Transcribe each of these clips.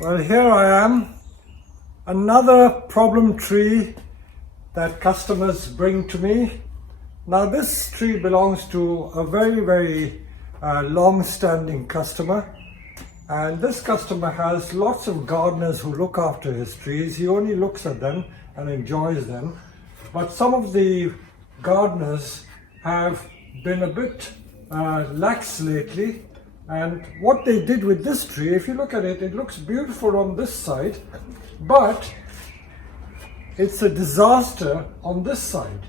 Well, here I am, another problem tree that customers bring to me. Now this tree belongs to a very long-standing customer, and this customer has lots of gardeners who look after his trees. He only looks at them and enjoys them, but some of the gardeners have been a bit lax lately. And what they did with this tree, if you look at it, it looks beautiful on this side, but it's a disaster on this side.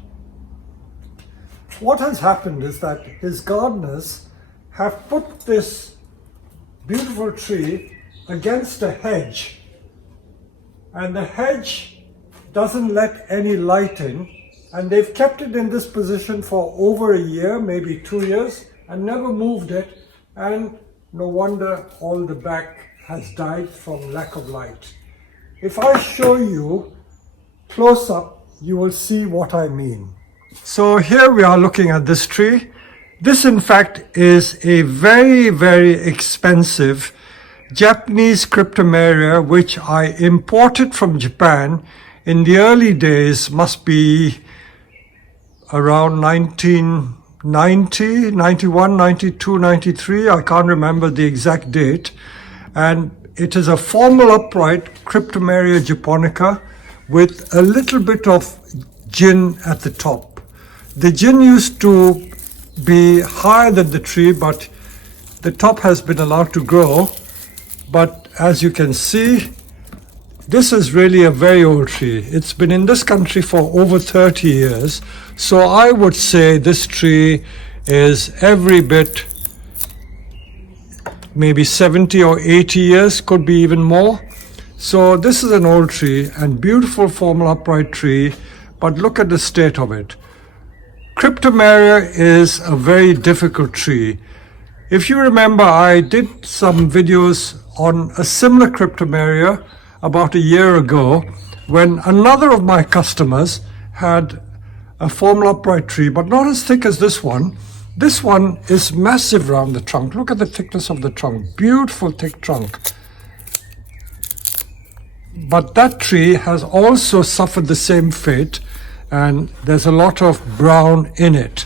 What has happened is that his gardeners have put this beautiful tree against a hedge, and the hedge doesn't let any light in, and they've kept it in this position for over a year, maybe 2 years, and never moved it. And no wonder all the back has died from lack of light. If I show you close up, you will see what I mean. So here we are looking at this tree. This in fact is a very expensive Japanese cryptomeria which I imported from Japan in the early days, must be around 1990, 91, 92, 93, I can't remember the exact date. And it is a formal upright Cryptomeria japonica with a little bit of gin at the top. The gin used to be higher than the tree, but the top has been allowed to grow. But as you can see, this is really a very old tree. It's been in this country for over 30 years. So I would say this tree is every bit maybe 70 or 80 years, could be even more. So this is an old tree and beautiful formal upright tree, but look at the state of it. Cryptomeria is a very difficult tree. If you remember, I did some videos on a similar Cryptomeria about a year ago when another of my customers had a formal upright tree, but not as thick as this one. This one is massive around the trunk. Look at the thickness of the trunk. Beautiful thick trunk. But that tree has also suffered the same fate, and there's a lot of brown in it.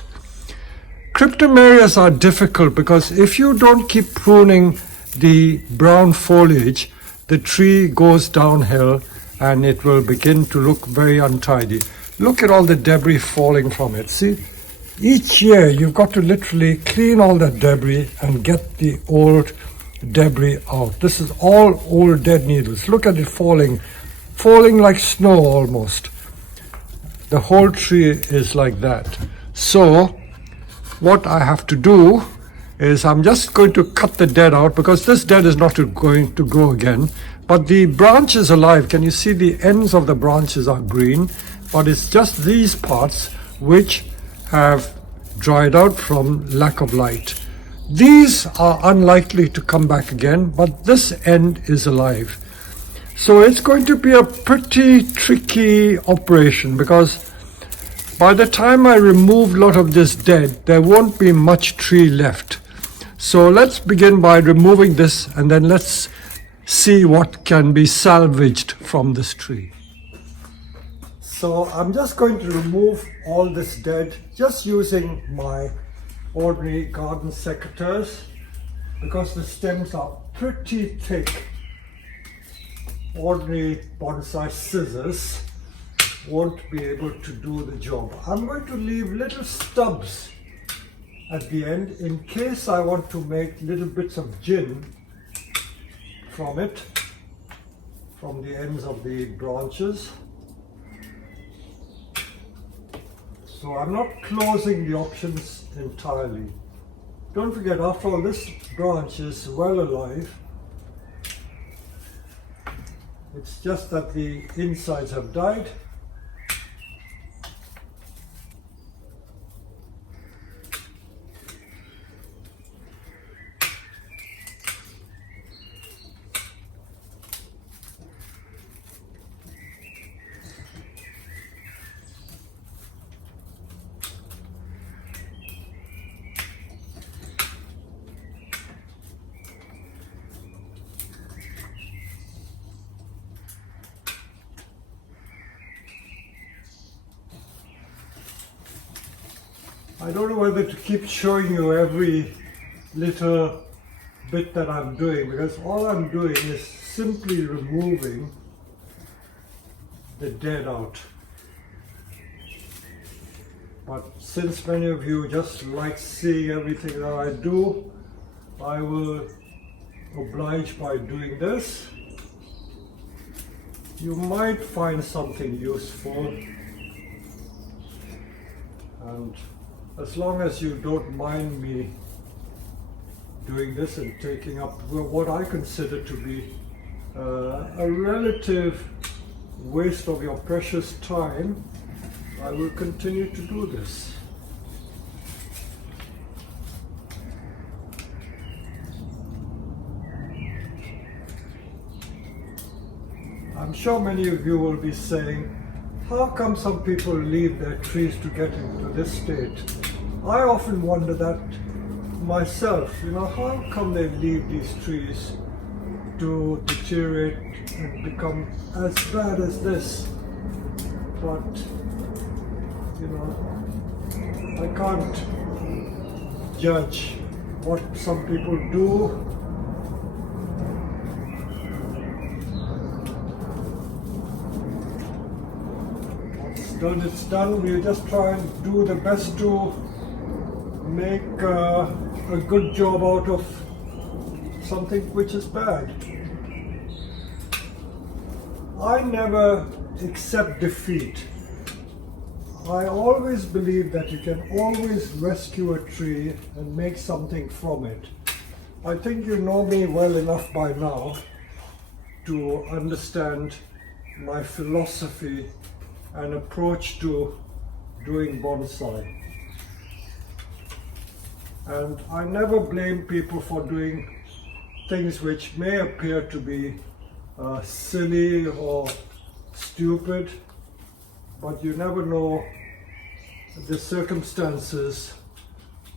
Cryptomerias are difficult because if you don't keep pruning the brown foliage, the tree goes downhill and it will begin to look very untidy. Look at all the debris falling from it. See, each year you've got to literally clean all that debris and get the old debris out. This is all old dead needles. Look at it falling like snow almost. The whole tree is like that. So what I have to do is I'm just going to cut the dead out because this dead is not going to grow again. But the branch is alive. Can you see the ends of the branches are green? But it's just these parts which have dried out from lack of light. These are unlikely to come back again, but this end is alive. So it's going to be a pretty tricky operation because by the time I remove a lot of this dead, there won't be much tree left. So let's begin by removing this and then let's see what can be salvaged from this tree. So I'm just going to remove all this dead just using my ordinary garden secateurs because the stems are pretty thick. Ordinary bonsai scissors won't be able to do the job. I'm going to leave little stubs at the end in case I want to make little bits of gin from it, from the ends of the branches. So I'm not closing the options entirely. Don't forget, after all, this branch is well alive. It's just that the insides have died. I don't know whether to keep showing you every little bit that I'm doing, because all I'm doing is simply removing the dead out. But since many of you just like seeing everything that I do, I will oblige by doing this. You might find something useful, and as long as you don't mind me doing this and taking up what I consider to be a relative waste of your precious time, I will continue to do this. I'm sure many of you will be saying, how come some people leave their trees to get into this state? I often wonder that myself, how come they leave these trees to deteriorate and become as bad as this? But I can't judge what some people do. What's done, it's done. We just try and do the best to make a good job out of something which is bad. I never accept defeat. I always believe that you can always rescue a tree and make something from it. I think you know me well enough by now to understand my philosophy and approach to doing bonsai. And I never blame people for doing things which may appear to be silly or stupid, but you never know the circumstances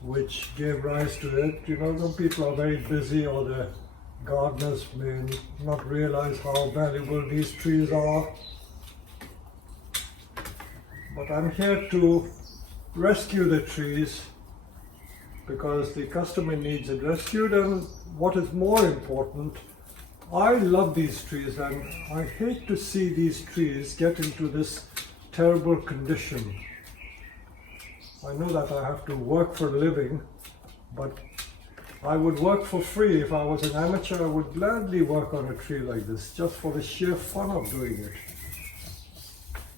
which gave rise to it. Some people are very busy, or the gardeners may not realize how valuable these trees are. But I'm here to rescue the trees because the customer needs it rescued, and what is more important, I love these trees and I hate to see these trees get into this terrible condition. I know that I have to work for a living, but I would work for free. If I was an amateur, I would gladly work on a tree like this, just for the sheer fun of doing it.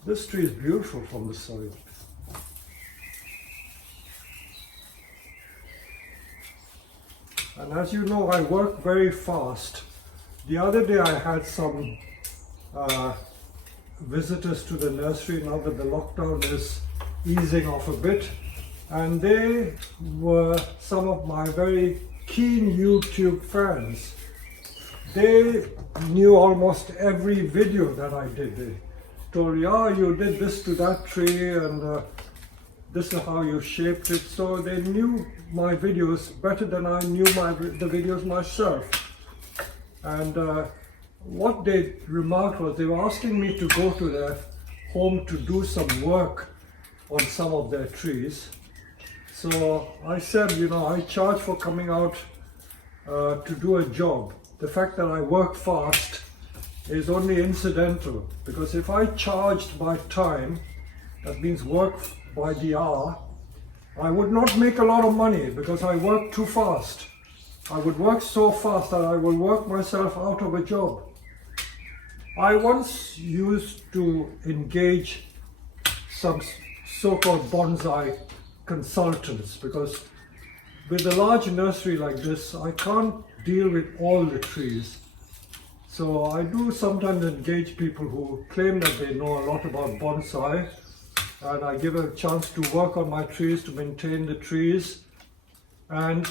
This tree is beautiful from the side. And as you know, I work very fast. The other day I had some visitors to the nursery, now that the lockdown is easing off a bit, and they were some of my very keen YouTube fans. They knew almost every video that I did. They told me, you did this to that tree, and this is how you shaped it. So they knew my videos better than I knew the videos myself. And what they remarked was they were asking me to go to their home to do some work on some of their trees. So I said, I charge for coming out to do a job. The fact that I work fast is only incidental, because if I charged by time, that means work by the hour, I would not make a lot of money because I work too fast. I would work so fast that I will work myself out of a job. I once used to engage some so-called bonsai consultants, because with a large nursery like this, I can't deal with all the trees. So I do sometimes engage people who claim that they know a lot about bonsai, and I give a chance to work on my trees, to maintain the trees. And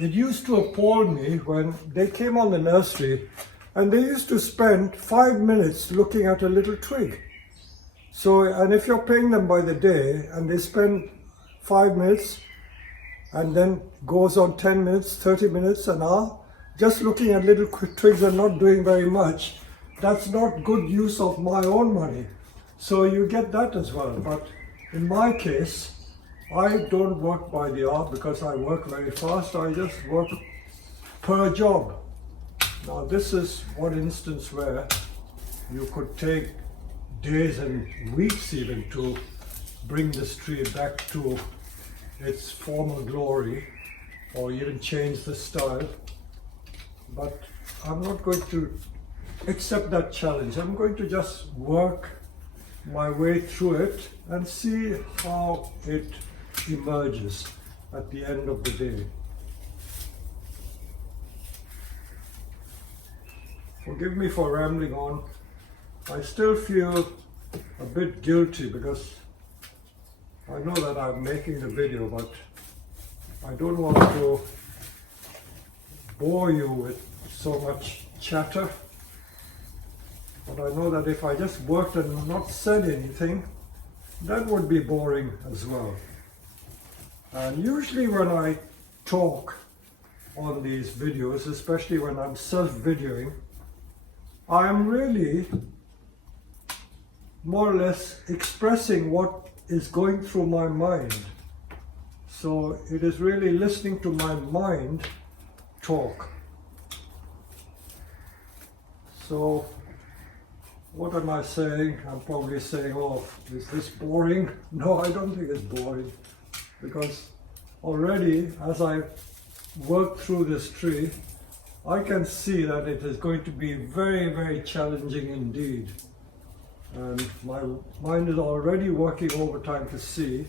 it used to appall me when they came on the nursery and they used to spend 5 minutes looking at a little twig. So, and if you're paying them by the day and they spend 5 minutes and then goes on 10 minutes, 30 minutes, an hour, just looking at little twigs and not doing very much, that's not good use of my own money. So you get that as well. But in my case, I don't work by the hour because I work very fast. I just work per job. Now this is one instance where you could take days and weeks even to bring this tree back to its former glory, or even change the style. But I'm not going to accept that challenge. I'm going to just work my way through it and see how it emerges at the end of the day. Forgive me for rambling on. I still feel a bit guilty because I know that I'm making the video, but I don't want to bore you with so much chatter. But I know that if I just worked and not said anything, that would be boring as well. And usually when I talk on these videos, especially when I'm self-videoing, I am really more or less expressing what is going through my mind. So it is really listening to my mind talk. So what am I saying? I'm probably saying, oh, is this boring? No, I don't think it's boring, because already as I work through this tree, I can see that it is going to be very, very challenging indeed. And my mind is already working overtime to see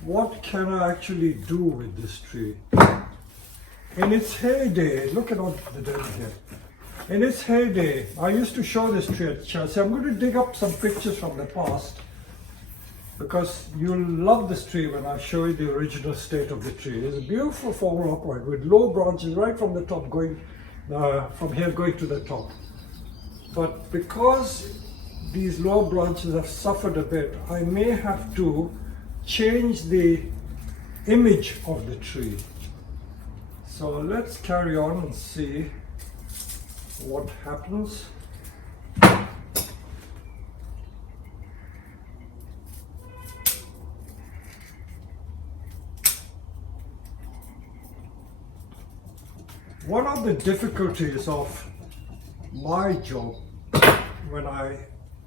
what can I actually do with this tree. In its heyday, look at all the dirt here. In its heyday, I used to show this tree at Chelsea. I'm going to dig up some pictures from the past, because you'll love this tree when I show you the original state of the tree. It's a beautiful former upright with low branches right from the top going, from here going to the top. But because these low branches have suffered a bit, I may have to change the image of the tree. So let's carry on and see what happens. One of the difficulties of my job when I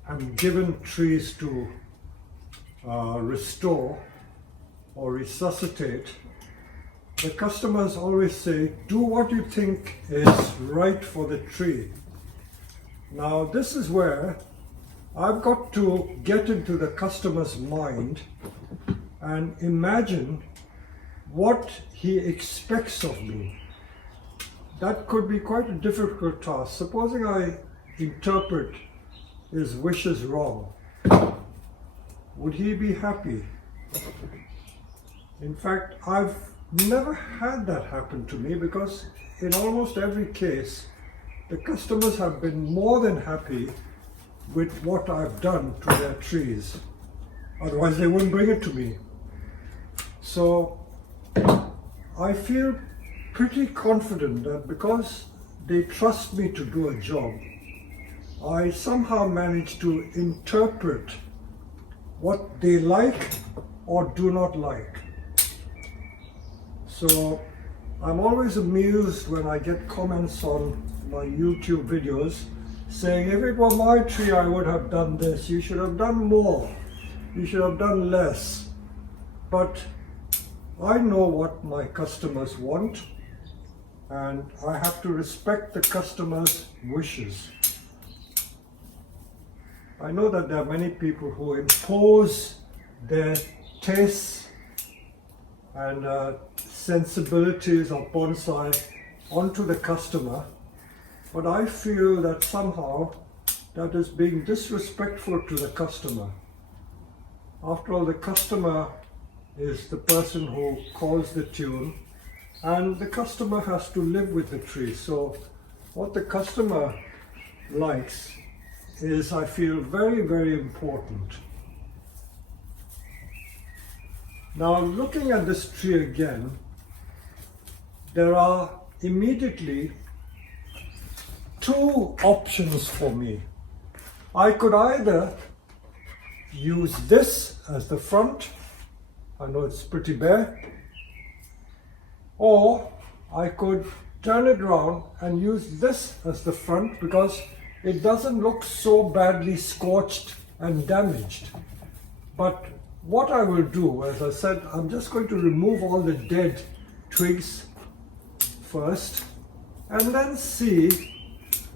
am given trees to restore or resuscitate, the customers always say, do what you think is right for the tree. Now this is where I've got to get into the customer's mind and imagine what he expects of me. That could be quite a difficult task. Supposing I interpret his wishes wrong, would he be happy? In fact, I've never had that happen to me, because in almost every case, the customers have been more than happy with what I've done to their trees. Otherwise, they wouldn't bring it to me. So I feel pretty confident that because they trust me to do a job, I somehow manage to interpret what they like or do not like. So I'm always amused when I get comments on my YouTube videos saying, if it were my tree, I would have done this. You should have done more. You should have done less. But I know what my customers want, and I have to respect the customer's wishes. I know that there are many people who impose their tastes and sensibilities of bonsai onto the customer, but I feel that somehow that is being disrespectful to the customer. After all, the customer is the person who calls the tune, and the customer has to live with the tree. So what the customer likes is, I feel, very, very important. Now, looking at this tree again, there are immediately two options for me. I could either use this as the front I know it's pretty bare. Or I could turn it around and use this as the front because it doesn't look so badly scorched and damaged. But what I will do, as I said, I'm just going to remove all the dead twigs first and then see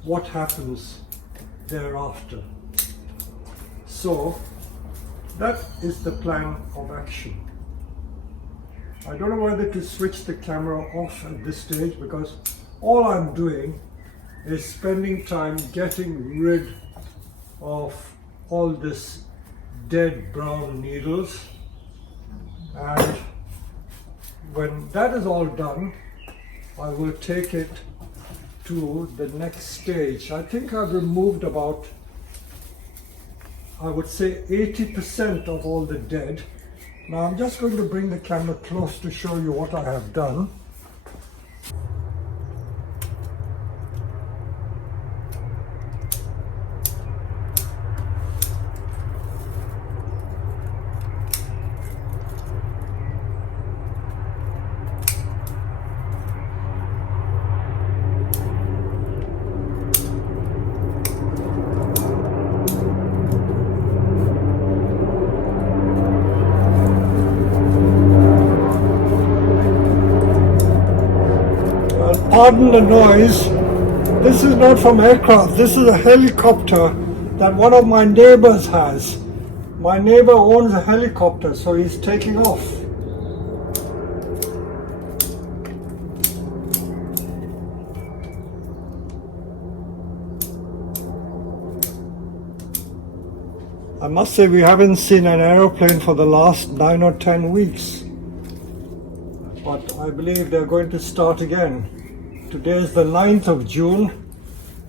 what happens thereafter. So that is the plan of action. I don't know whether to switch the camera off at this stage because all I'm doing is spending time getting rid of all this dead brown needles, and when that is all done I will take it to the next stage. I think I've removed about, I would say, 80% of all the dead. Now I'm just going to bring the camera close to show you what I have done. Pardon the noise. This is not from aircraft. This is a helicopter that one of my neighbors has. My neighbor owns a helicopter, so he's taking off. I must say we haven't seen an aeroplane for the last 9 or 10 weeks. But I believe they're going to start again. Today is the 9th of June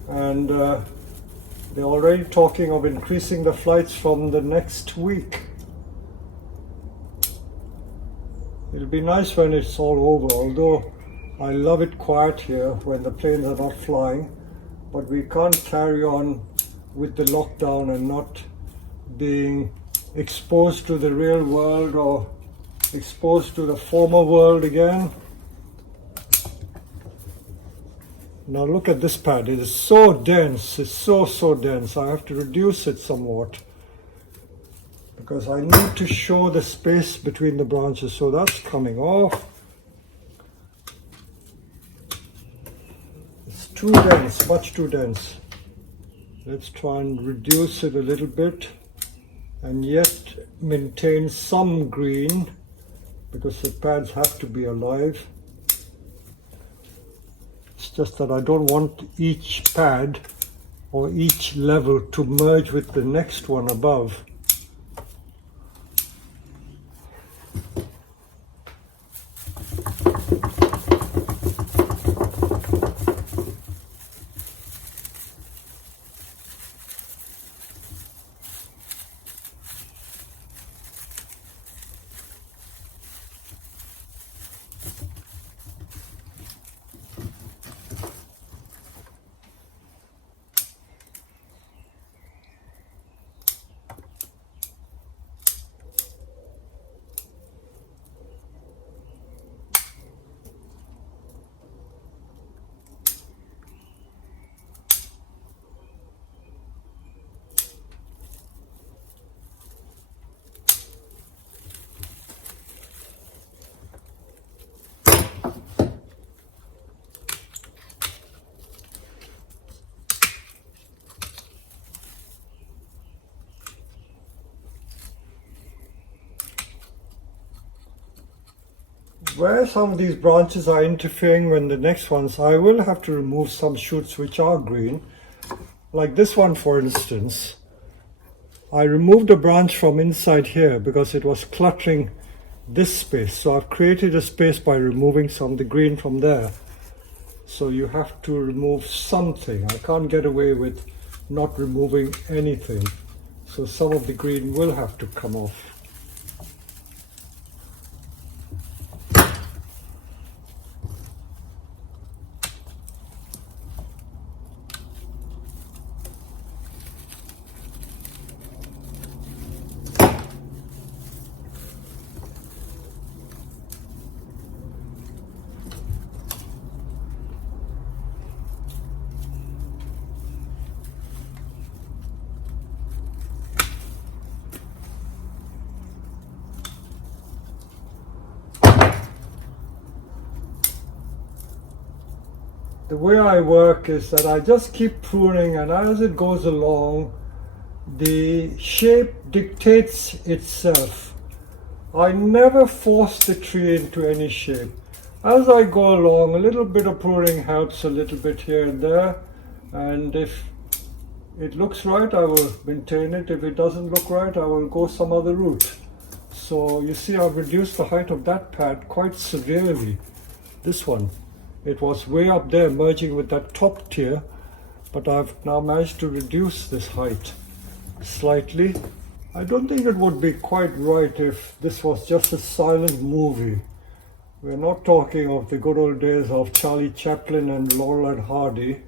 and they're already talking of increasing the flights from the next week. It'll be nice when it's all over, although I love it quiet here when the planes are not flying, but we can't carry on with the lockdown and not being exposed to the real world or exposed to the former world again. Now look at this pad, it is so dense, it's so dense. I have to reduce it somewhat because I need to show the space between the branches. So that's coming off. It's too dense, much too dense. Let's try and reduce it a little bit and yet maintain some green because the pads have to be alive. It's just that I don't want each pad or each level to merge with the next one above. Where some of these branches are interfering with the next ones, I will have to remove some shoots which are green. Like this one, for instance. I removed a branch from inside here because it was cluttering this space. So I've created a space by removing some of the green from there. So you have to remove something. I can't get away with not removing anything. So some of the green will have to come off. the way I work is that I just keep pruning, and as it goes along, the shape dictates itself. I never force the tree into any shape. As I go along, a little bit of pruning helps a little bit here and there, and if it looks right, I will maintain it. If it doesn't look right, I will go some other route. So you see, I've reduced the height of that pad quite severely. This one, it was way up there merging with that top tier, but I've now managed to reduce this height slightly. I don't think it would be quite right if this was just a silent movie. We're not talking of the good old days of Charlie Chaplin and Laurel and Hardy,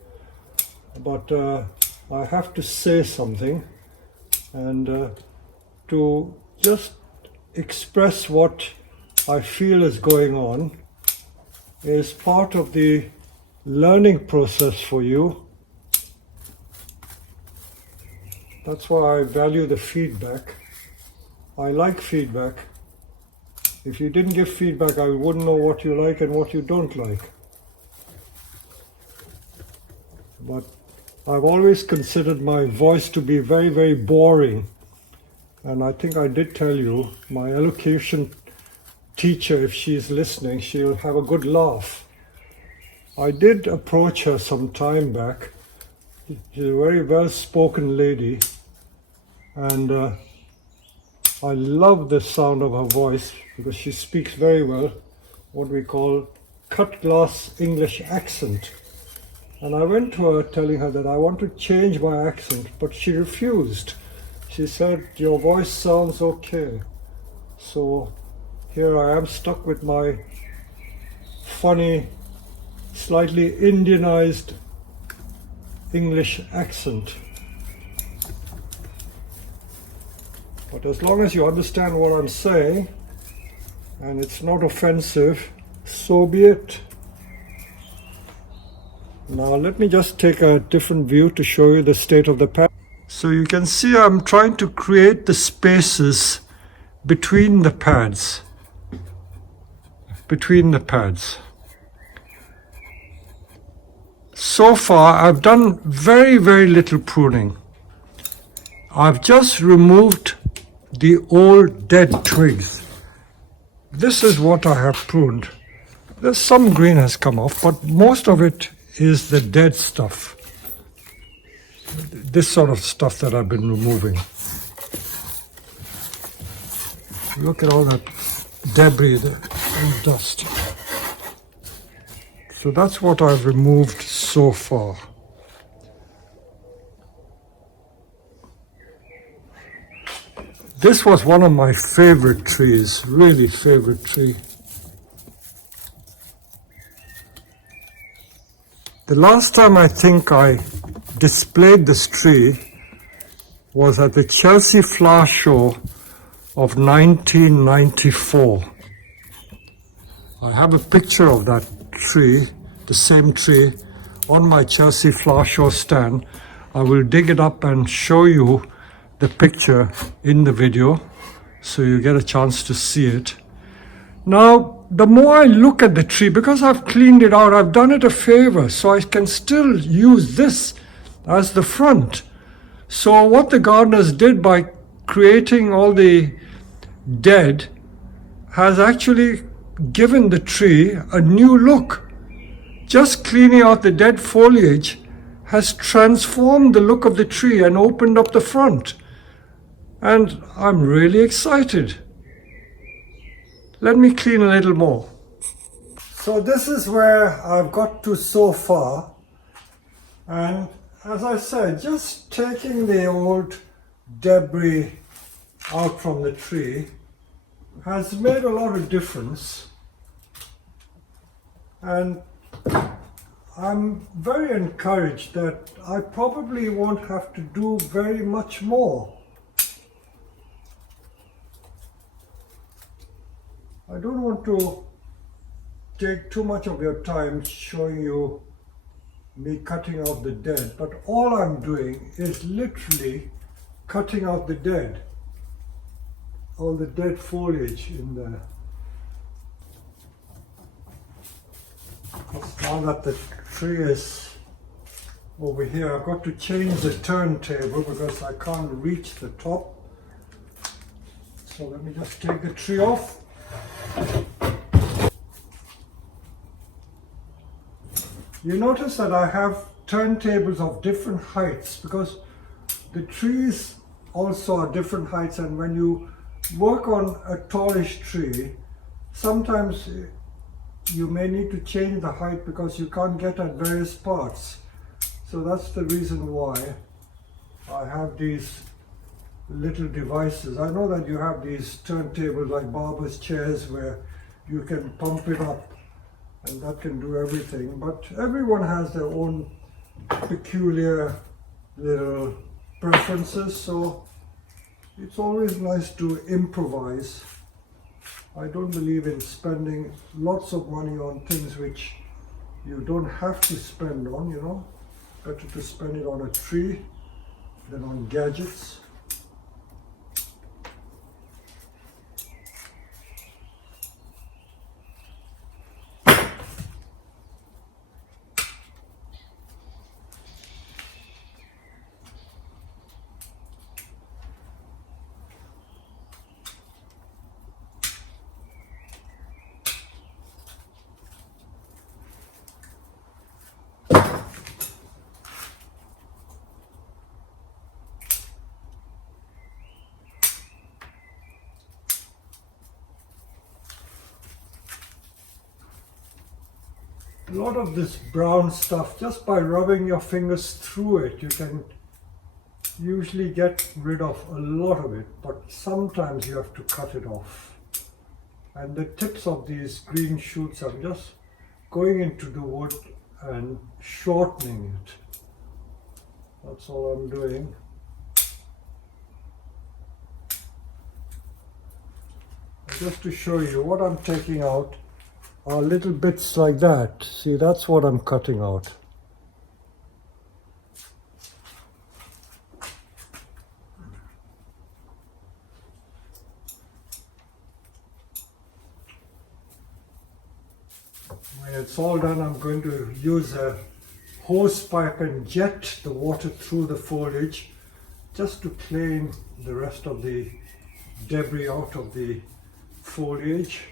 but I have to say something, and to just express what I feel is going on is part of the learning process for you. That's why I value the feedback. I like feedback. If you didn't give feedback, I wouldn't know what you like and what you don't like. But I've always considered my voice to be very, very boring. And I think I did tell you, my elocution teacher, if she's listening, she'll have a good laugh. I did approach her some time back. She's a very well-spoken lady. And I love the sound of her voice because she speaks very well, what we call cut glass English accent. And I went to her telling her that I want to change my accent, but she refused. She said, "Your voice sounds okay." So here I am stuck with my funny, slightly Indianized English accent. But as long as you understand what I'm saying, and it's not offensive, so be it. Now let me just take a different view to show you the state of the pad. So you can see I'm trying to create the spaces between the pads. So far I've done very, very little pruning. I've just removed the old dead twigs. This is what I have pruned. There's some green has come off, but most of it is the dead stuff. This sort of stuff that I've been removing. Look at all that debris there and dust. So that's what I've removed so far. This was one of my favorite trees, really favorite tree. The last time I think I displayed this tree was at the Chelsea Flower Show of 1994. I have a picture of that tree, the same tree, on my Chelsea Flower Show stand. I will dig it up and show you the picture in the video so you get a chance to see it. Now, the more I look at the tree, because I've cleaned it out, I've done it a favor, so I can still use this as the front. So what the gardeners did by creating all the dead has actually given the tree a new look. Just cleaning out the dead foliage has transformed the look of the tree and opened up the front. And I'm really excited. Let me clean a little more. So this is where I've got to so far. And as I said, just taking the old debris out from the tree has made a lot of difference. And I'm very encouraged that I probably won't have to do very much more. I don't want to take too much of your time showing you me cutting out the dead, but all I'm doing is literally cutting out the dead, all the dead foliage in there. Now that the tree is over here. I've got to change the turntable because I can't reach the top. So let me just take the tree off. You notice that I have turntables of different heights because the trees also are different heights, and when you work on a tallish tree, sometimes you may need to change the height because you can't get at various parts. So that's the reason why I have these little devices. I know that you have these turntables like barber's chairs where you can pump it up and that can do everything, but everyone has their own peculiar little preferences, so it's always nice to improvise. I don't believe in spending lots of money on things which you don't have to spend on, you know. Better to spend it on a tree than on gadgets. A lot of this brown stuff, just by rubbing your fingers through it, you can usually get rid of a lot of it, but sometimes you have to cut it off. And the tips of these green shoots, I'm just going into the wood and shortening it. That's all I'm doing. And just to show you what I'm taking out are little bits like that. See, that's what I'm cutting out. When it's all done, I'm going to use a hose pipe and jet the water through the foliage just to clean the rest of the debris out of the foliage.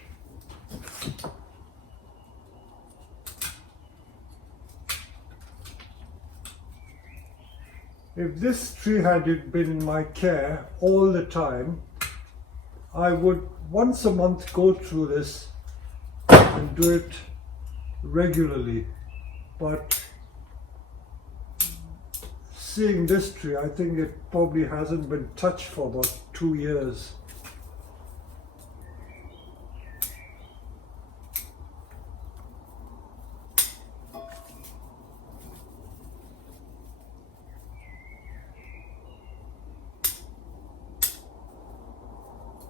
If this tree had been in my care all the time, I would once a month go through this and do it regularly. But seeing this tree, I think it probably hasn't been touched for about 2 years.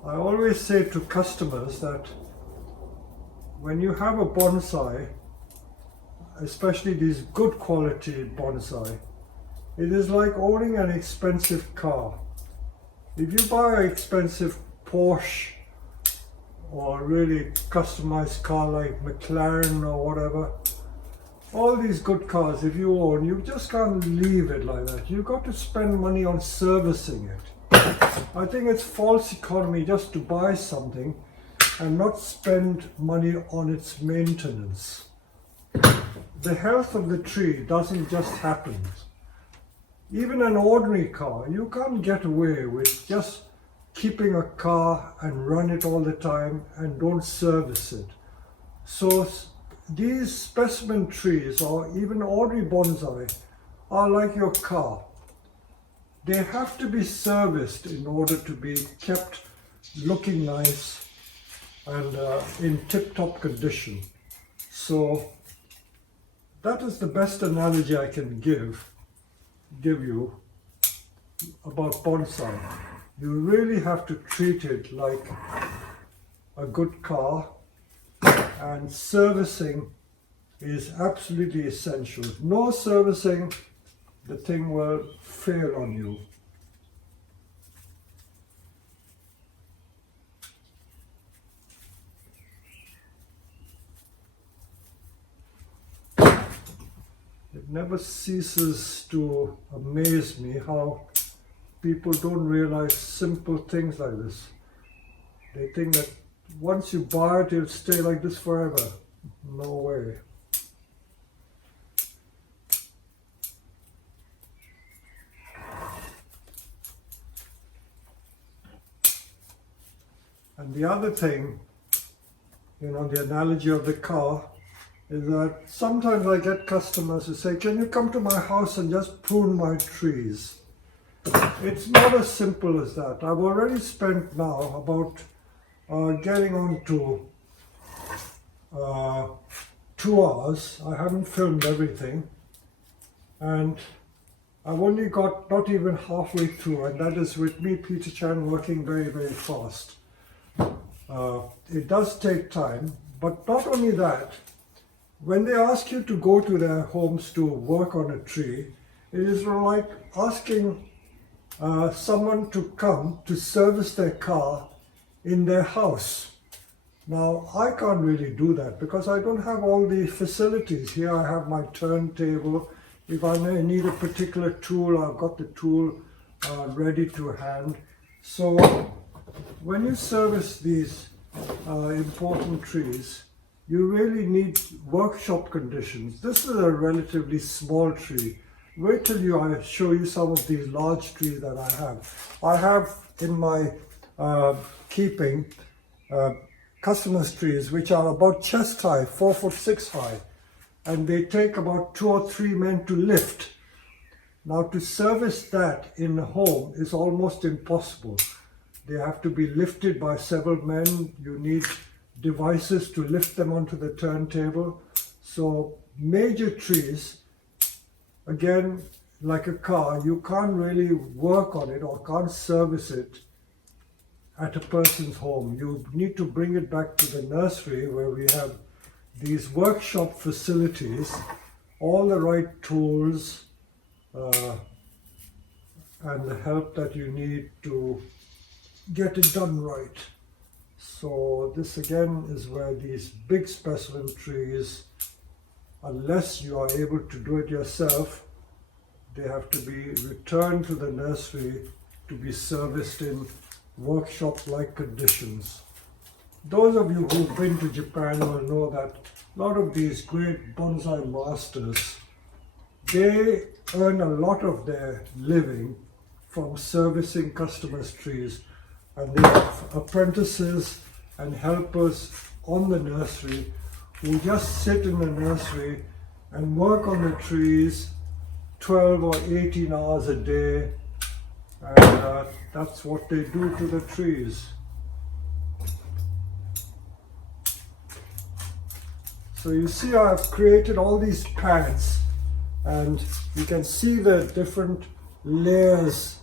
I always say to customers that when you have a bonsai, especially these good quality bonsai, it is like owning an expensive car. If you buy an expensive Porsche or really customized car like McLaren or whatever, all these good cars, if you own, you just can't leave it like that. You've got to spend money on servicing it. I think it's false economy just to buy something and not spend money on its maintenance. The health of the tree doesn't just happen. Even an ordinary car, you can't get away with just keeping a car and run it all the time and don't service it. So these specimen trees or even ordinary bonsai are like your car. They have to be serviced in order to be kept looking nice and in tip-top condition. So that is the best analogy I can give you about bonsai. You really have to treat it like a good car, and servicing is absolutely essential. No servicing, the thing will fail on you. It never ceases to amaze me how people don't realize simple things like this. They think that once you buy it, it'll stay like this forever. No way. And the other thing, the analogy of the car, is that sometimes I get customers who say, can you come to my house and just prune my trees? It's not as simple as that. I've already spent now about getting on to 2 hours. I haven't filmed everything. And I've only got not even halfway through, and that is with me, Peter Chan, working very, very fast. It does take time, but not only that, when they ask you to go to their homes to work on a tree, it is like asking someone to come to service their car in their house. Now, I can't really do that because I don't have all the facilities. Here I have my turntable. If I need a particular tool, I've got the tool ready to hand. So when you service these important trees, you really need workshop conditions. This is a relatively small tree. Wait till I show you some of these large trees that I have. I have in my keeping customers' trees which are about chest high, 4'6" high, and they take about 2 or 3 men to lift. Now, to service that in a home is almost impossible. They have to be lifted by several men. You need devices to lift them onto the turntable. So major trees, again, like a car, you can't really work on it or can't service it at a person's home. You need to bring it back to the nursery where we have these workshop facilities, all the right tools and the help that you need to get it done right. So this again is where these big specimen trees, unless you are able to do it yourself, they have to be returned to the nursery to be serviced in workshop-like conditions. Those of you who've been to Japan will know that a lot of these great bonsai masters, they earn a lot of their living from servicing customers' trees, and they have apprentices and helpers on the nursery who just sit in the nursery and work on the trees 12 or 18 hours a day, and that's what they do to the trees. So you see, I've created all these pads, and you can see the different layers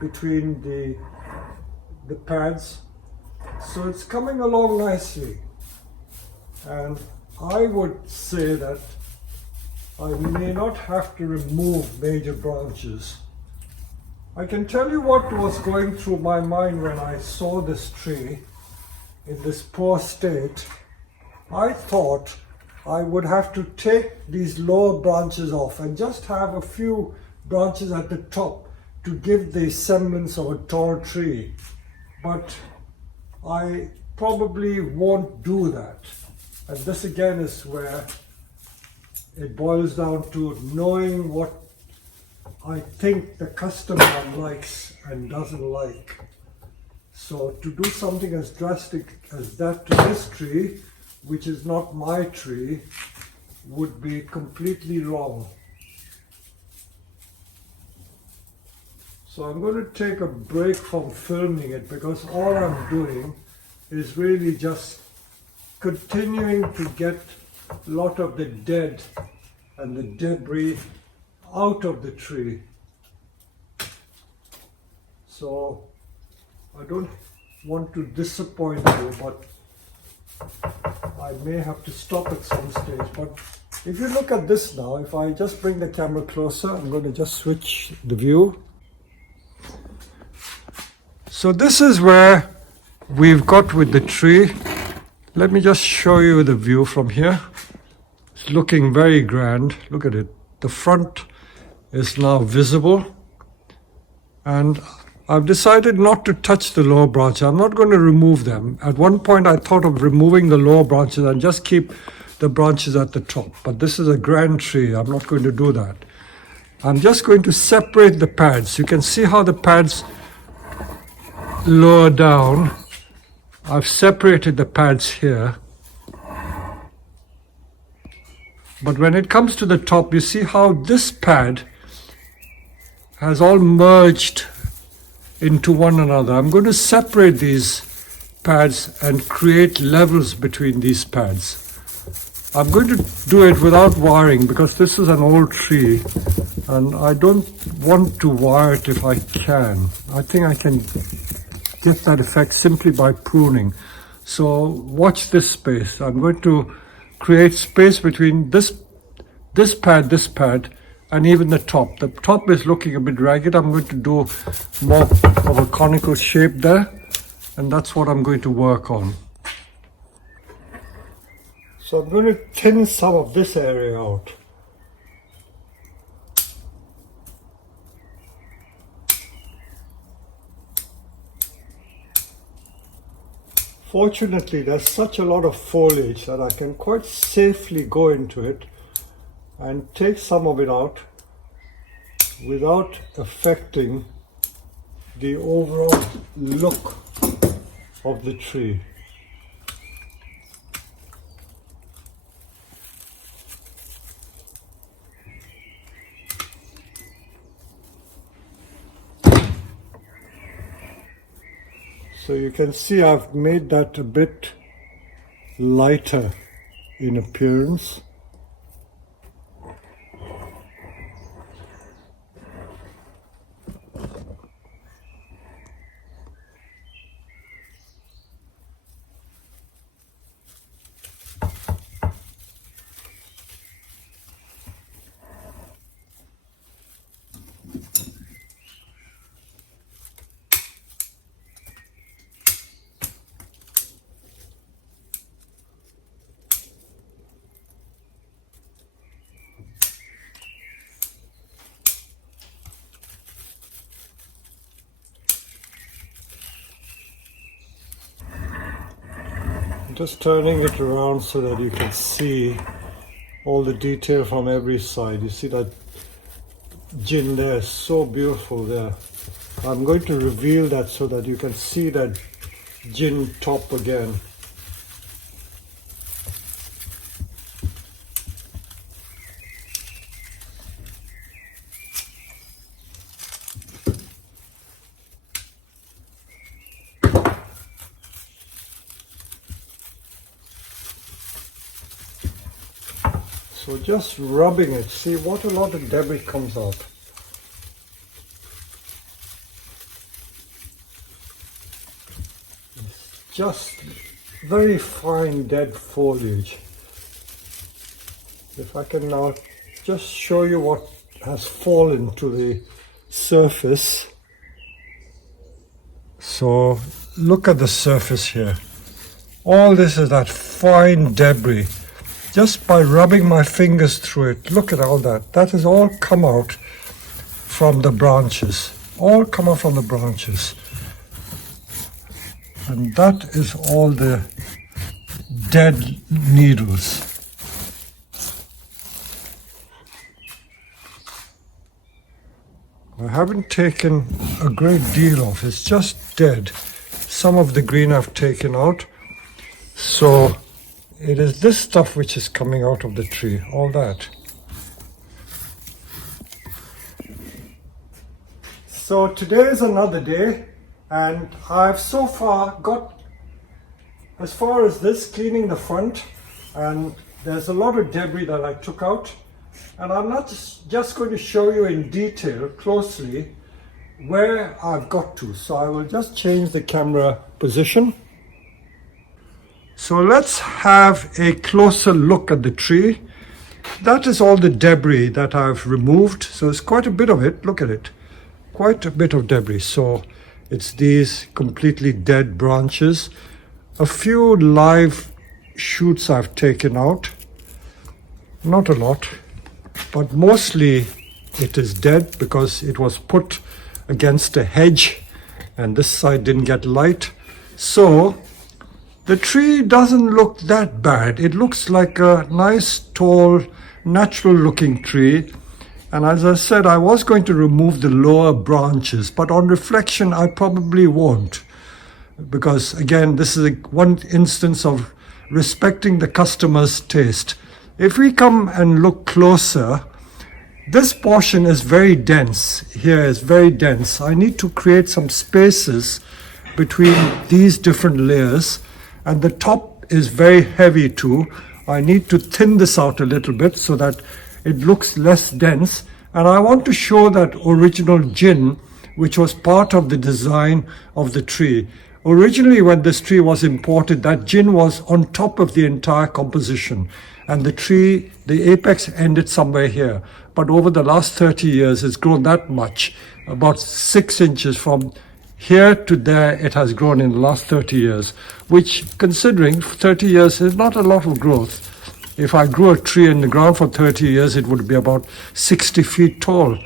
between the pads. So it's coming along nicely, and I would say that I may not have to remove major branches. I can tell you what was going through my mind when I saw this tree in this poor state. I thought I would have to take these lower branches off and just have a few branches at the top to give the semblance of a tall tree. But I probably won't do that. And this again is where it boils down to knowing what I think the customer likes and doesn't like. So to do something as drastic as that to this tree, which is not my tree, would be completely wrong. So I'm going to take a break from filming it because all I'm doing is really just continuing to get a lot of the dead and the debris out of the tree. So I don't want to disappoint you, but I may have to stop at some stage. But if you look at this now, if I just bring the camera closer, I'm going to just switch the view. So this is where we've got with the tree. Let me just show you the view from here. It's looking very grand. Look at it. The front is now visible. And I've decided not to touch the lower branches. I'm not going to remove them. At one point I thought of removing the lower branches and just keep the branches at the top. But this is a grand tree. I'm not going to do that. I'm just going to separate the pads. You can see how the pads lower down. I've separated the pads here. But when it comes to the top, you see how this pad has all merged into one another. I'm going to separate these pads and create levels between these pads. I'm going to do it without wiring because this is an old tree and I don't want to wire it if I can. I think I can get that effect simply by pruning. So watch this space. I'm going to create space between this pad, and even the top. The top is looking a bit ragged. I'm going to do more of a conical shape there, and that's what I'm going to work on. So I'm going to thin some of this area out. Fortunately, there's such a lot of foliage that I can quite safely go into it and take some of it out without affecting the overall look of the tree. So you can see I've made that a bit lighter in appearance. Just turning it around so that you can see all the detail from every side. You see that gin there, so beautiful there. I'm going to reveal that so that you can see that gin top again. So just rubbing it, see what a lot of debris comes out. It's just very fine dead foliage. If I can now just show you what has fallen to the surface. So look at the surface here. All this is that fine debris. Just by rubbing my fingers through it, look at all that. That has all come out from the branches. All come out from the branches. And that is all the dead needles. I haven't taken a great deal off. It's just dead. Some of the green I've taken out. So it is this stuff which is coming out of the tree, all that. So today is another day, and I've so far got as far as this, cleaning the front, and there's a lot of debris that I took out, and I'm not just going to show you in detail closely where I've got to. So I will just change the camera position. So let's have a closer look at the tree. That is all the debris that I've removed. So it's quite a bit of it. Look at it. Quite a bit of debris. So it's these completely dead branches. A few live shoots I've taken out. Not a lot, but mostly it is dead because it was put against a hedge and this side didn't get light. So the tree doesn't look that bad. It looks like a nice, tall, natural looking tree. And as I said, I was going to remove the lower branches, but on reflection, I probably won't. Because again, this is one instance of respecting the customer's taste. If we come and look closer, this portion is very dense. Here is very dense. I need to create some spaces between these different layers, and the top is very heavy too. I need to thin this out a little bit so that it looks less dense. And I want to show that original gin, which was part of the design of the tree. Originally, when this tree was imported, that gin was on top of the entire composition. And the tree, the apex ended somewhere here. But over the last 30 years, it's grown that much, about 6 inches from here to there. It has grown in the last 30 years, which, considering 30 years, is not a lot of growth. If I grew a tree in the ground for 30 years, it would be about 60 feet tall.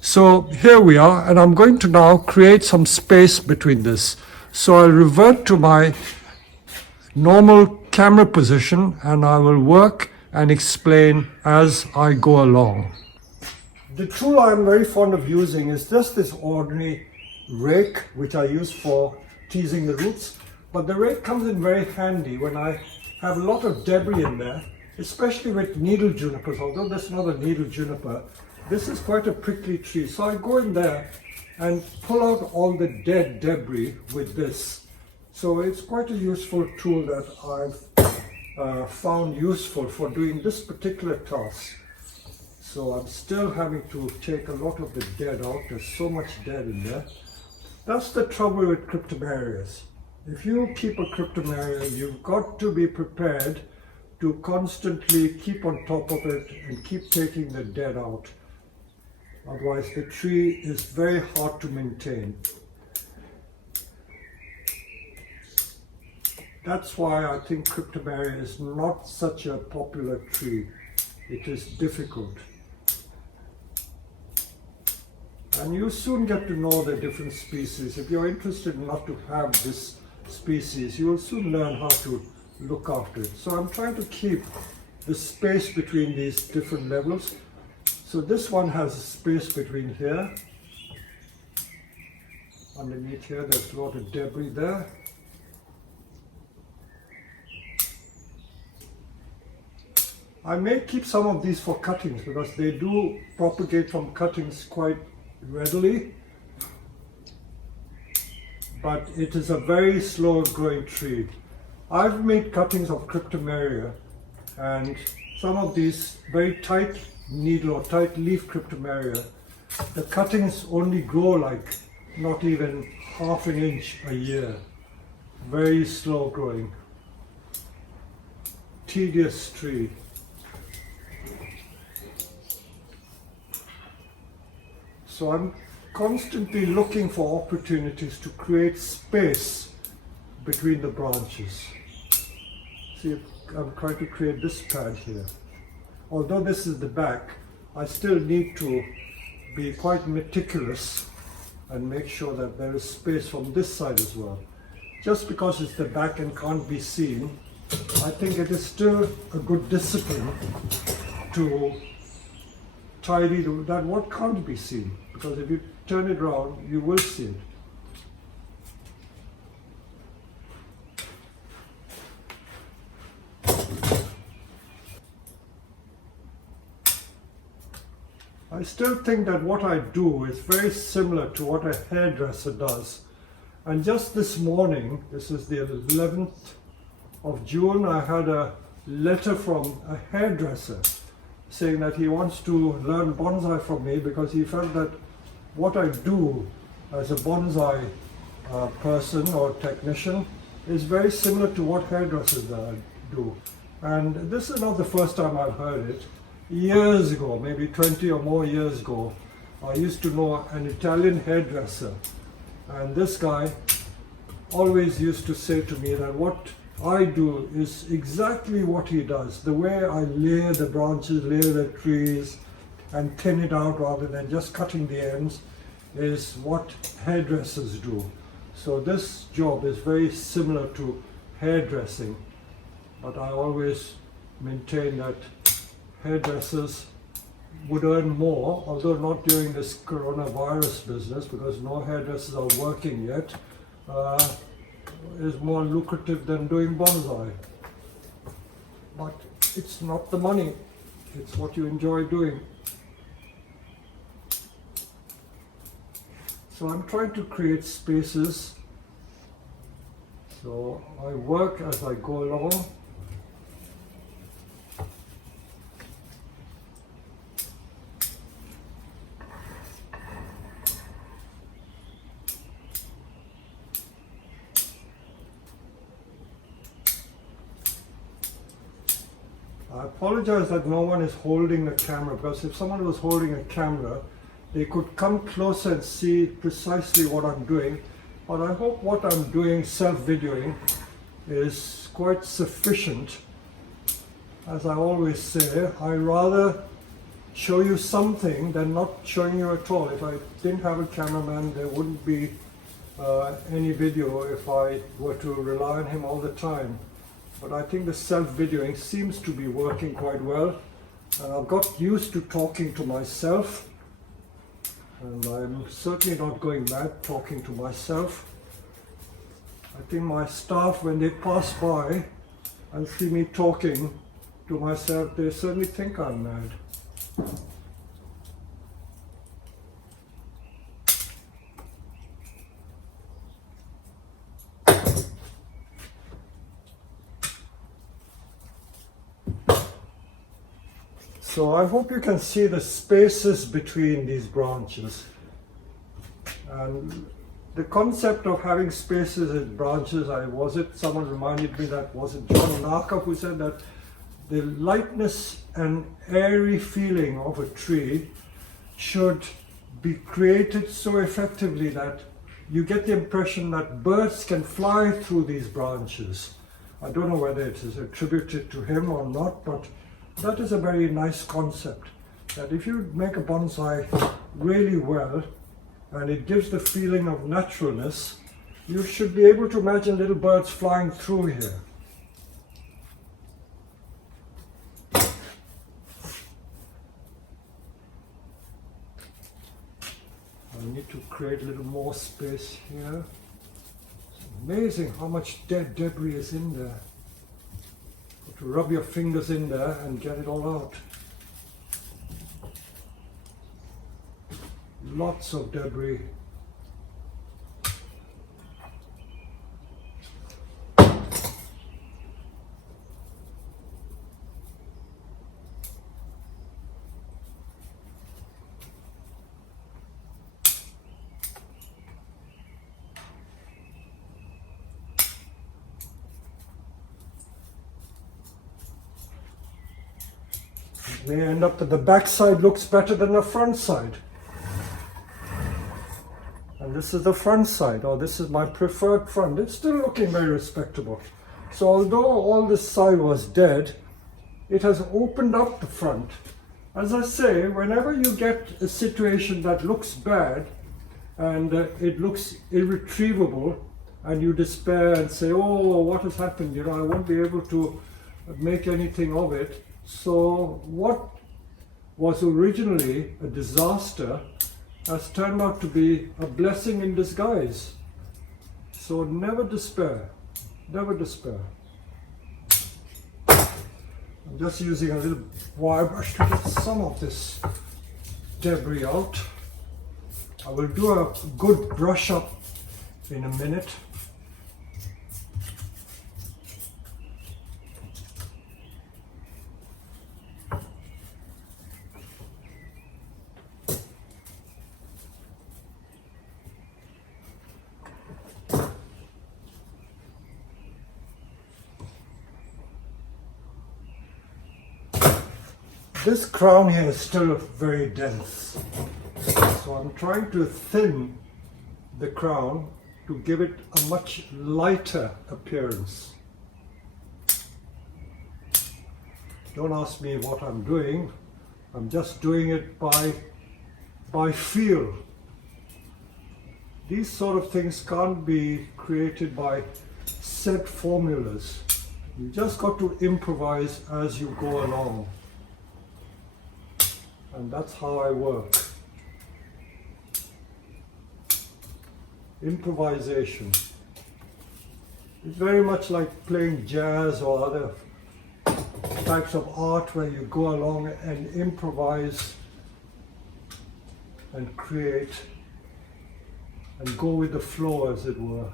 So here we are, and I'm going to now create some space between this. So I'll revert to my normal camera position and I will work and explain as I go along. The tool I'm very fond of using is just this ordinary rake, which I use for teasing the roots. But the rake comes in very handy when I have a lot of debris in there, especially with needle junipers. Although this is not a needle juniper, this is quite a prickly tree. So I go in there and pull out all the dead debris with this. So it's quite a useful tool that I've found useful for doing this particular task. So I'm still having to take a lot of the dead out. There's so much dead in there. That's the trouble with cryptomerias. If you keep a cryptomeria, you've got to be prepared to constantly keep on top of it and keep taking the dead out. Otherwise, the tree is very hard to maintain. That's why I think cryptomeria is not such a popular tree. It is difficult. And you soon get to know the different species. If you're interested enough to have this species, you will soon learn how to look after it. So I'm trying to keep the space between these different levels. So this one has a space between here. Underneath here, there's a lot of debris there. I may keep some of these for cuttings because they do propagate from cuttings quite readily. But it is a very slow growing tree. I've made cuttings of cryptomeria, and some of these very tight needle or tight leaf cryptomeria, the cuttings only grow like not even half an inch a year. Very slow growing. Tedious tree. So I'm constantly looking for opportunities to create space between the branches. See, I'm trying to create this pad here. Although this is the back, I still need to be quite meticulous and make sure that there is space from this side as well. Just because it's the back and can't be seen, I think it is still a good discipline to tidy that what can't be seen. Because if you turn it around, you will see it. I still think that what I do is very similar to what a hairdresser does. And just this morning, this is the 11th of June, I had a letter from a hairdresser saying that he wants to learn bonsai from me because he felt that what I do as a bonsai person or technician is very similar to what hairdressers do. And this is not the first time I've heard it. Years ago, maybe 20 or more years ago, I used to know an Italian hairdresser, and this guy always used to say to me that what I do is exactly what he does. The way I layer the branches, layer the trees, and thin it out rather than just cutting the ends is what hairdressers do. So this job is very similar to hairdressing, but I always maintain that hairdressers would earn more, although not during this coronavirus business because no hairdressers are working yet, is more lucrative than doing bonsai. But it's not the money, it's what you enjoy doing. So I'm trying to create spaces. So I work as I go along. I apologize that no one is holding the camera, because if someone was holding a camera, they could come closer and see precisely what I'm doing. But I hope what I'm doing, self-videoing, is quite sufficient. As I always say, I rather show you something than not showing you at all. If I didn't have a cameraman, there wouldn't be any video if I were to rely on him all the time. But I think the self-videoing seems to be working quite well. And I've got used to talking to myself. And I'm certainly not going mad talking to myself. I think my staff, when they pass by and see me talking to myself, they certainly think I'm mad. So I hope you can see the spaces between these branches. And the concept of having spaces in branches, someone reminded me that, was it John Naka who said that the lightness and airy feeling of a tree should be created so effectively that you get the impression that birds can fly through these branches. I don't know whether it is attributed to him or not, but that is a very nice concept, that if you make a bonsai really well and it gives the feeling of naturalness, you should be able to imagine little birds flying through here. I need to create a little more space here. It's amazing how much dead debris is in there. To rub your fingers in there and get it all out. Lots of debris. May end up that the back side looks better than the front side. And this is the front side, or this is my preferred front. It's still looking very respectable. So although all this side was dead, it has opened up the front. As I say, whenever you get a situation that looks bad and it looks irretrievable, and you despair and say, oh, what has happened? I won't be able to make anything of it. So what was originally a disaster has turned out to be a blessing in disguise. So never despair, never despair. I'm just using a little wire brush to get some of this debris out. I will do a good brush up in a minute. This crown here is still very dense, so I'm trying to thin the crown to give it a much lighter appearance. Don't ask me what I'm doing. I'm just doing it by feel. These sort of things can't be created by set formulas. You just got to improvise as you go along. And that's how I work. Improvisation. It's very much like playing jazz or other types of art where you go along and improvise and create and go with the flow, as it were.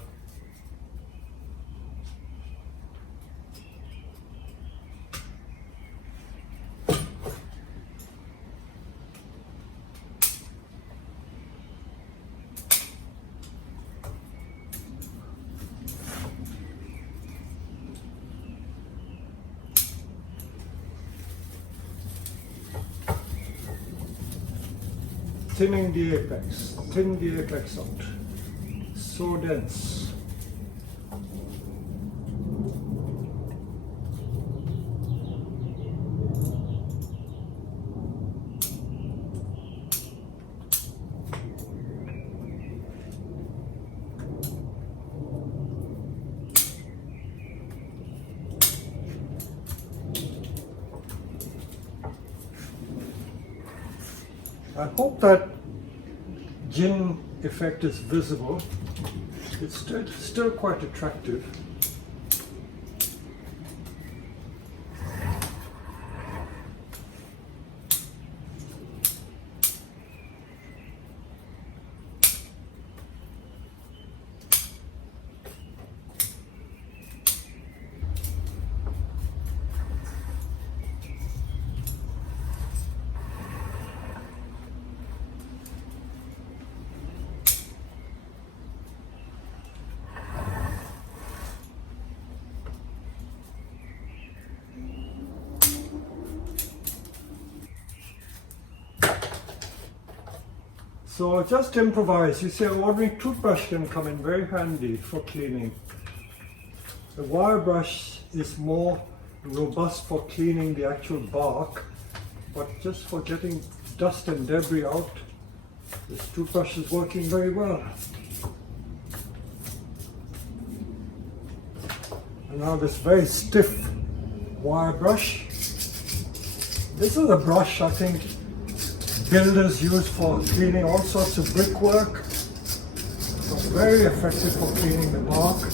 Thinning the apex, thin the apex out. So dense. I hope that gin effect is visible. It's still quite attractive. So just improvise. You see, an ordinary toothbrush can come in very handy for cleaning. The wire brush is more robust for cleaning the actual bark, but just for getting dust and debris out, this toothbrush is working very well. And now this very stiff wire brush. This is a brush I think builders use for cleaning all sorts of brickwork. So very effective for cleaning the bark.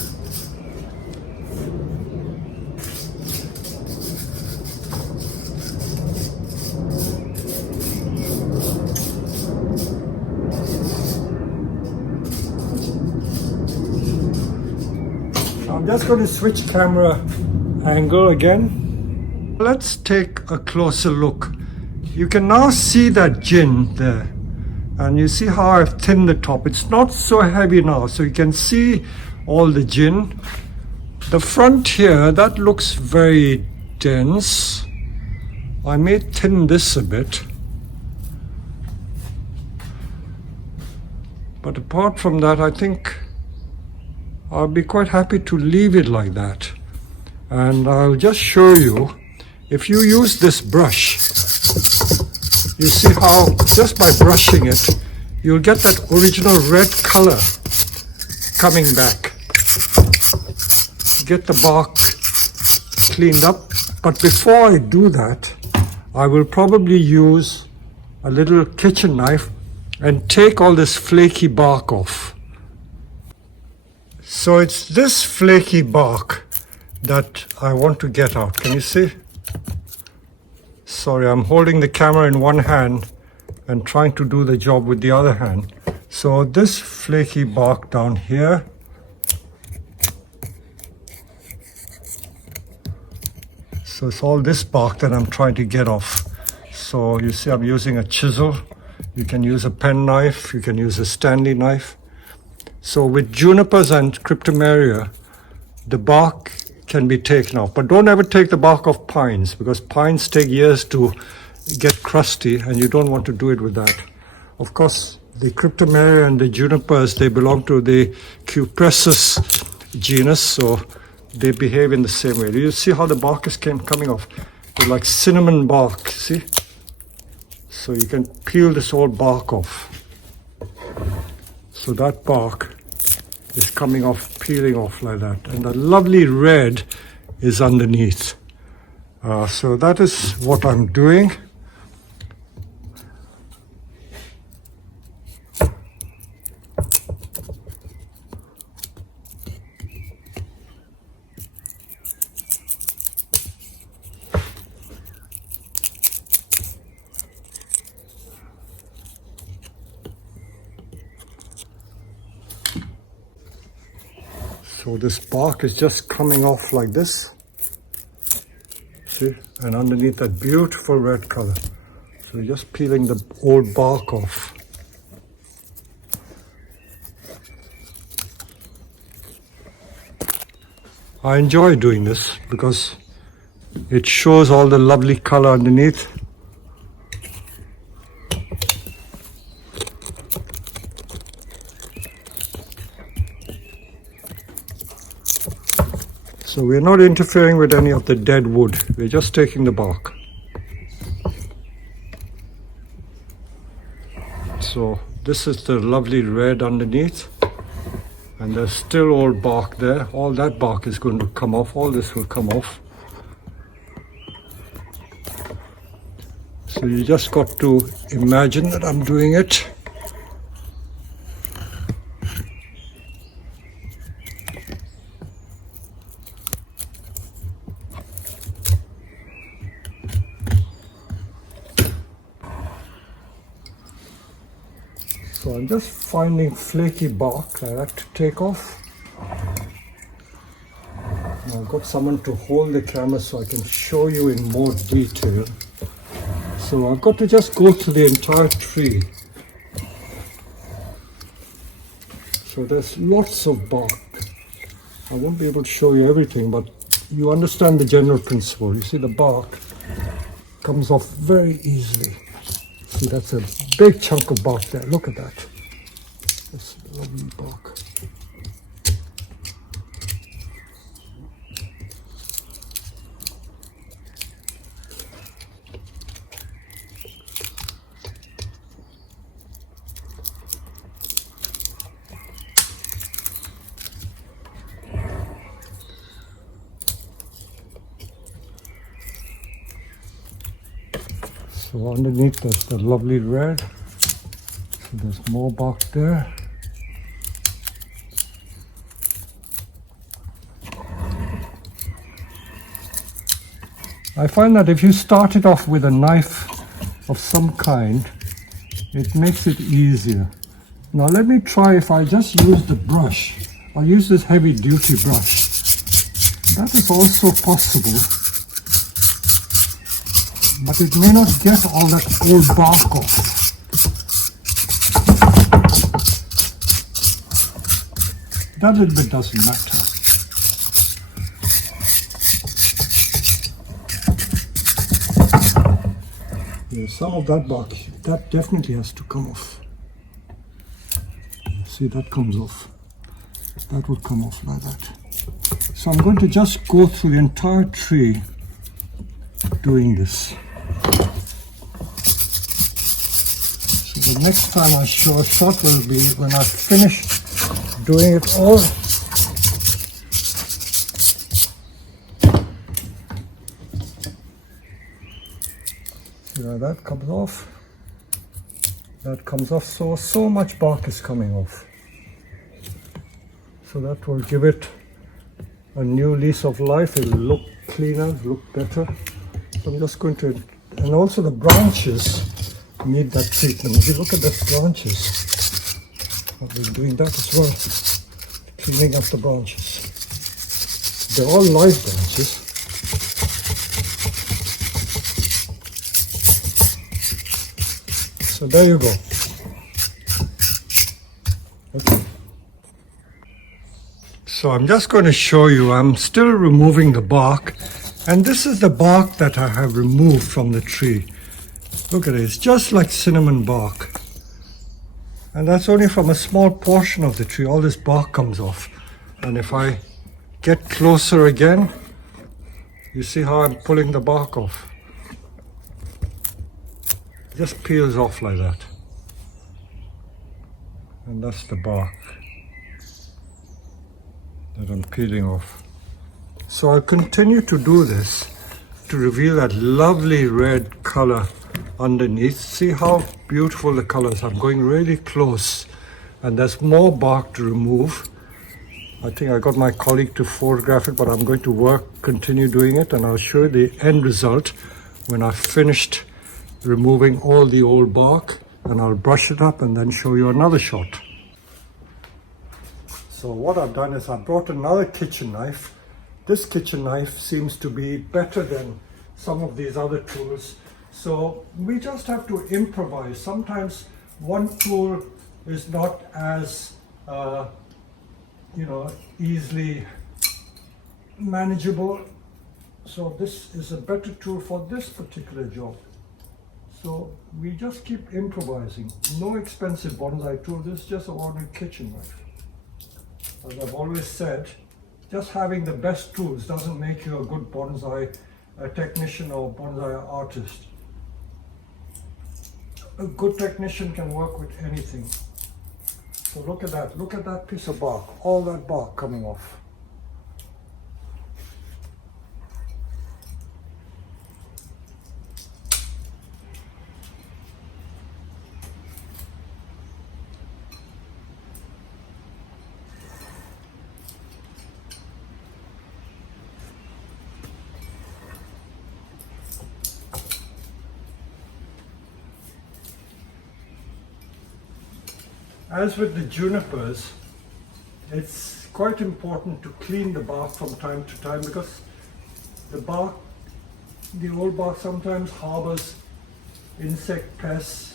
I'm just going to switch camera angle again. Let's take a closer look. You can now see that gin there, and you see how I've thinned the top. It's not so heavy now, so you can see all the gin. The front here, that looks very dense. I may thin this a bit. But apart from that, I think I'll be quite happy to leave it like that. And I'll just show you, if you use this brush, you see how just by brushing it, you'll get that original red color coming back. Get the bark cleaned up. But before I do that, I will probably use a little kitchen knife and take all this flaky bark off. So it's this flaky bark that I want to get out. Can you see? Sorry, I'm holding the camera in one hand and trying to do the job with the other hand. So this flaky bark down here, so it's all this bark that I'm trying to get off. So you see I'm using a chisel. You can use a pen knife, you can use a Stanley knife. So with junipers and cryptomeria, the bark can be taken off. But don't ever take the bark off pines, because pines take years to get crusty and you don't want to do it with that. Of course, the cryptomeria and the junipers, they belong to the Cupressus genus, so they behave in the same way. Do you see how the bark is coming off? They're like cinnamon bark, see? So you can peel this old bark off. So that bark is coming off, peeling off like that. And the lovely red is underneath. So that is what I'm doing. So this bark is just coming off like this. See? And underneath that beautiful red color. So you're just peeling the old bark off. I enjoy doing this because it shows all the lovely color underneath. So we're not interfering with any of the dead wood. We're just taking the bark. So this is the lovely red underneath. And there's still old bark there. All that bark is going to come off. All this will come off. So you just got to imagine that I'm doing it. So I'm just finding flaky bark I like to take off. Now I've got someone to hold the camera so I can show you in more detail. So I've got to just go through the entire tree. So there's lots of bark. I won't be able to show you everything, but you understand the general principle. You see the bark comes off very easily. See, that's a big chunk of bark there. Look at that. That's lovely bark. So underneath there's the lovely red. So there's more bark there. I find that if you start it off with a knife of some kind, it makes it easier. Now let me try if I just use the brush. I'll use this heavy duty brush. That is also possible. But it may not get all that old bark off. That little bit doesn't matter. Yeah, some of that bark, that definitely has to come off. See, that comes off. That would come off like that. So I'm going to just go through the entire tree doing this. The next time I show a shot will be when I finish doing it all. Yeah, that comes off. That comes off. So much bark is coming off. So that will give it a new lease of life. It will look cleaner, look better. So I'm just going to, and also the branches need that treatment. If you look at the branches, I've been doing that as well, cleaning up the branches. They're all live branches. So there you go. Okay. So I'm just going to show you, I'm still removing the bark, and this is the bark that I have removed from the tree. Look at it, it's just like cinnamon bark. And that's only from a small portion of the tree. All this bark comes off. And if I get closer again, You see how I'm pulling the bark off? It just peels off like that. And that's the bark that I'm peeling off. So I'll continue to do this to reveal that lovely red color underneath. See how beautiful the colors. I'm going really close, and there's more bark to remove. I think I got my colleague to photograph it, but I'm going to continue doing it, and I'll show you the end result when I've finished removing all the old bark, and I'll brush it up and then show you another shot. So what I've done is I brought another kitchen knife. This kitchen knife seems to be better than some of these other tools. So we just have to improvise. Sometimes one tool is not as easily manageable. So this is a better tool for this particular job. So we just keep improvising. No expensive bonsai tool. This is just an ordinary kitchen knife. As I've always said, just having the best tools doesn't make you a good bonsai technician or bonsai artist. A good technician can work with anything. So look at that piece of bark, all that bark coming off. As with the junipers, it's quite important to clean the bark from time to time, because the old bark sometimes harbors insect pests.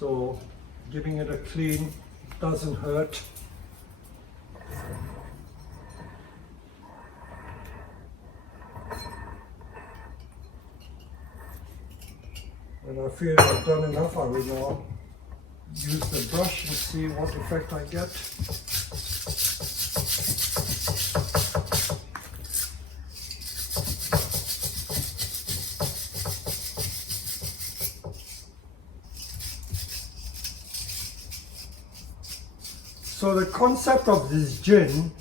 So giving it a clean doesn't hurt. When I feel I've done enough, I will now use the brush and see what effect I get. So the concept of this gin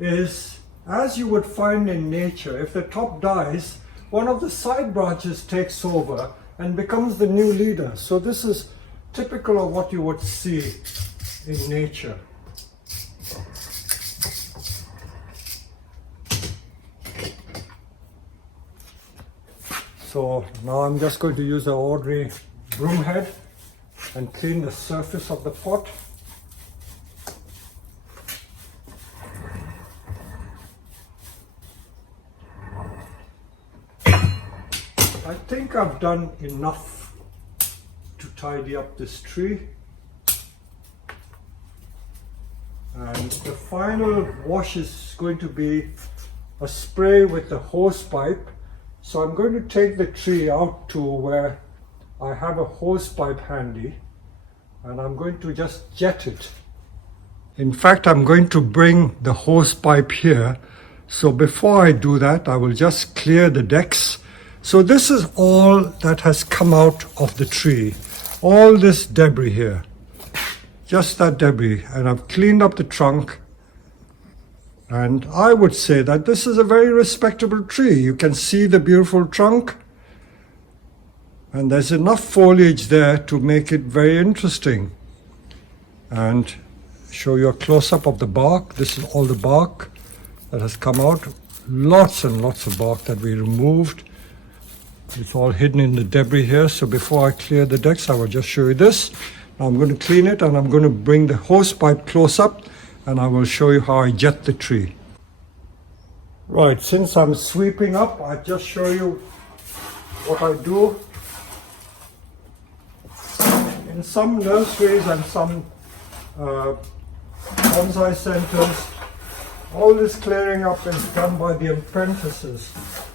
is, as you would find in nature, if the top dies, one of the side branches takes over and becomes the new leader. So this is typical of what you would see in nature. So now I'm just going to use an ordinary broom head and clean the surface of the pot. I think I've done enough to tidy up this tree, and the final wash is going to be a spray with the hose pipe. So I'm going to take the tree out to where I have a hose pipe handy, and I'm going to just jet it. In fact, I'm going to bring the hose pipe here. So before I do that, I will just clear the decks. So this is all that has come out of the tree. All this debris here, just that debris, and I've cleaned up the trunk, and I would say that this is a very respectable tree. You can see the beautiful trunk, and there's enough foliage there to make it very interesting. And show you a close-up of the bark. This is all the bark that has come out. Lots and lots of bark that we removed. It's all hidden in the debris here. So before I clear the decks, I will just show you this. Now I'm going to clean it, and I'm going to bring the hose pipe close up, and I will show you how I jet the tree. Right, since I'm sweeping up, I'll just show you what I do. In some nurseries and some bonsai centers, all this clearing up is done by the apprentices.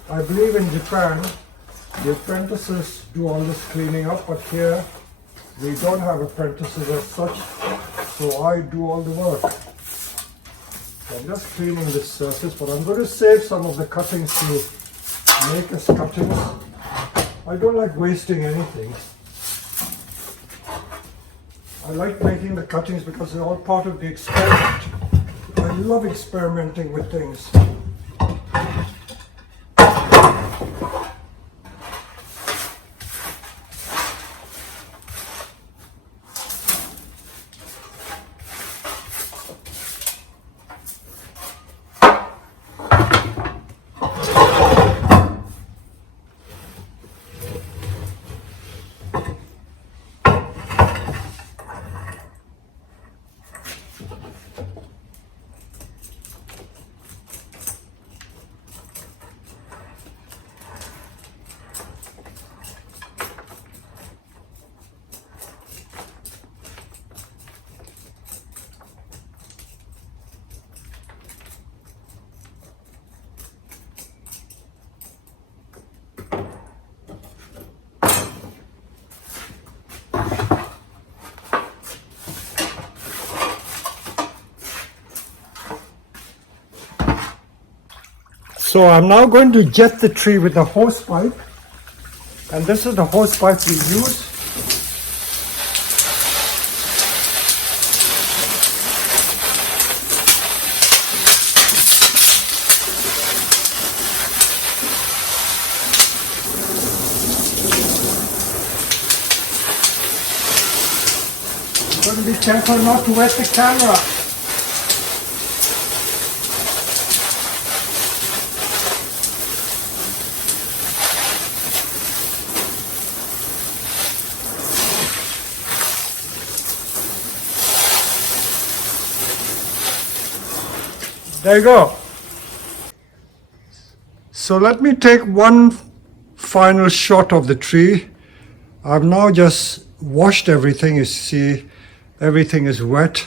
I believe in Japan, the apprentices do all this cleaning up, but here we don't have apprentices as such, so I do all the work. I'm just cleaning this surface, but I'm going to save some of the cuttings to make us cuttings. I don't like wasting anything. I like making the cuttings because they're all part of the experiment. I love experimenting with things. So I'm now going to jet the tree with a hose pipe, and this is the hose pipe we use. I'm going to be careful not to wet the camera. There you go. So let me take one final shot of the tree. I've now just washed everything. You see, everything is wet,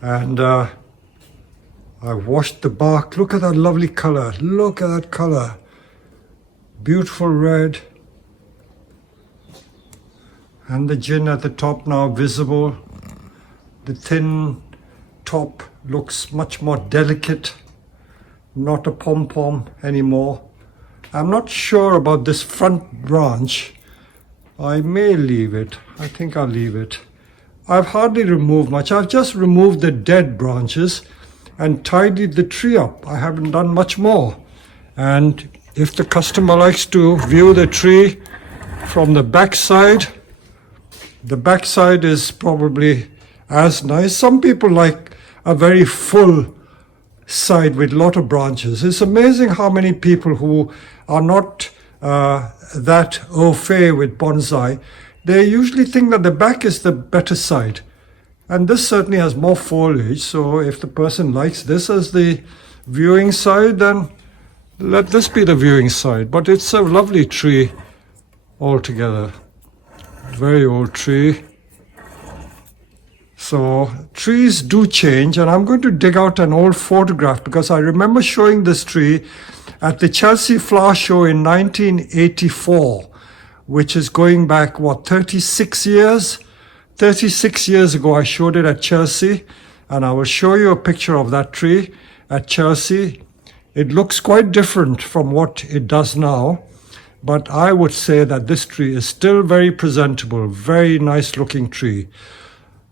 and I've washed the bark. Look at that lovely color. Look at that color. Beautiful red. And the gin at the top now visible. The thin top looks much more delicate, not a pom-pom anymore. I'm not sure about this front branch. I may leave it. I think I'll leave it. I've hardly removed much. I've just removed the dead branches and tidied the tree up. I haven't done much more. And if the customer likes to view the tree from the back side is probably as nice. Some people like a very full side with a lot of branches. It's amazing how many people who are not that au fait with bonsai, they usually think that the back is the better side. And this certainly has more foliage, so if the person likes this as the viewing side, then let this be the viewing side. But it's a lovely tree altogether. Very old tree. So trees do change, and I'm going to dig out an old photograph because I remember showing this tree at the Chelsea Flower Show in 1984, which is going back, 36 years? 36 years ago I showed it at Chelsea, and I will show you a picture of that tree at Chelsea. It looks quite different from what it does now, but I would say that this tree is still very presentable, very nice looking tree.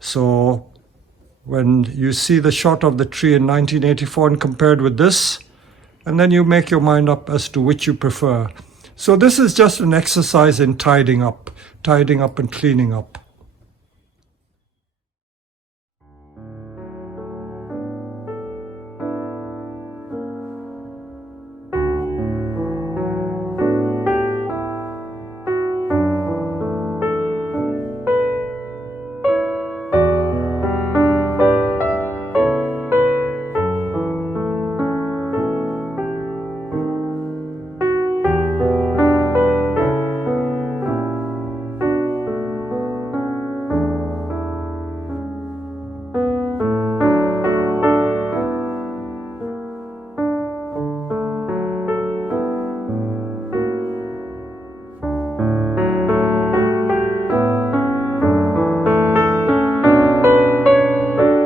So when you see the shot of the tree in 1984 and compared with this, and then you make your mind up as to which you prefer. So this is just an exercise in tidying up and cleaning up.